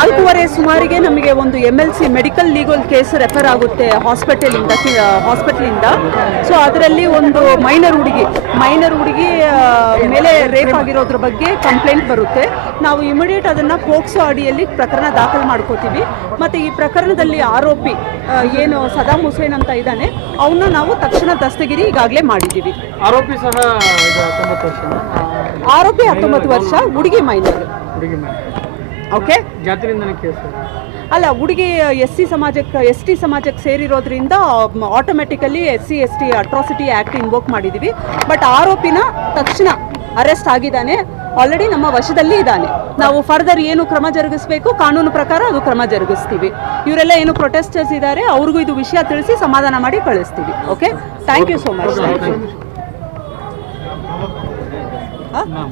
4:15 ಸುಮಾರಿಗೆ ನಮಗೆ ಒಂದು MLC medical legal case refer ಆಗುತ್ತೆ ಹಾಸ್ಪಿಟಲಿಂದ. ಸೊ ಅದರಲ್ಲಿ ಒಂದು ಮೈನರ್ ಹುಡುಗಿ ಮೇಲೆ ರೇಪ್ ಆಗಿರೋದ್ರ ಬಗ್ಗೆ ಕಂಪ್ಲೇಂಟ್ ಬರುತ್ತೆ. ನಾವು ಇಮಿಡಿಯೇಟ್ ಅದನ್ನು ಪೋಕ್ಸೋ ಅಡಿಯಲ್ಲಿ ಪ್ರಕರಣ ದಾಖಲು ಮಾಡ್ಕೋತೀವಿ. ಮತ್ತು ಈ ಪ್ರಕರಣದಲ್ಲಿ ಆರೋಪಿ ಏನು ಸದಾಮ್ ಹುಸೇನ್ ಅಂತ ಇದ್ದಾನೆ, ಅವನ್ನ ನಾವು ತಕ್ಷಣ ದಸ್ತಗಿರಿ ಈಗಾಗಲೇ ಮಾಡಿದ್ದೀವಿ. ಆರೋಪಿ ಸಹ ಆರೋಪಿ 19 ವರ್ಷ, ಹುಡುಗಿ ಮೈನರ್. ಓಕೆ, ಜಾತಿಯಿಂದನೇ ಕೇಸ್ ಅಲ್ಲ, ಹುಡುಗಿ ST ಸಮಾಜಕ್ಕೆ ಸೇರಿರೋದ್ರಿಂದ automatically SC/ST atrocity act invoke ಮಾಡಿದ್ದೀವಿ. ಬಟ್ ಆರೋಪಿನ ತಕ್ಷಣ ಅರೆಸ್ಟ್ ಆಗಿದ್ದಾನೆ, ಆಲ್ರೆಡಿ ನಮ್ಮ ವಶದಲ್ಲಿ ಇದ್ದಾನೆ. ನಾವು ಫರ್ದರ್ ಏನು ಕ್ರಮ ಜರುಗಿಸಬೇಕು ಕಾನೂನು ಪ್ರಕಾರ ಅದು ಕ್ರಮ ಜರುಗಿಸ್ತೀವಿ. ಇವರೆಲ್ಲ ಏನು ಪ್ರೊಟೆಸ್ಟರ್ಸ್ ಇದ್ದಾರೆ ಅವ್ರಿಗೂ ಇದು ವಿಷಯ ತಿಳಿಸಿ ಸಮಾಧಾನ ಮಾಡಿ ಕಳಿಸ್ತೀವಿ. Okay, thank you so much.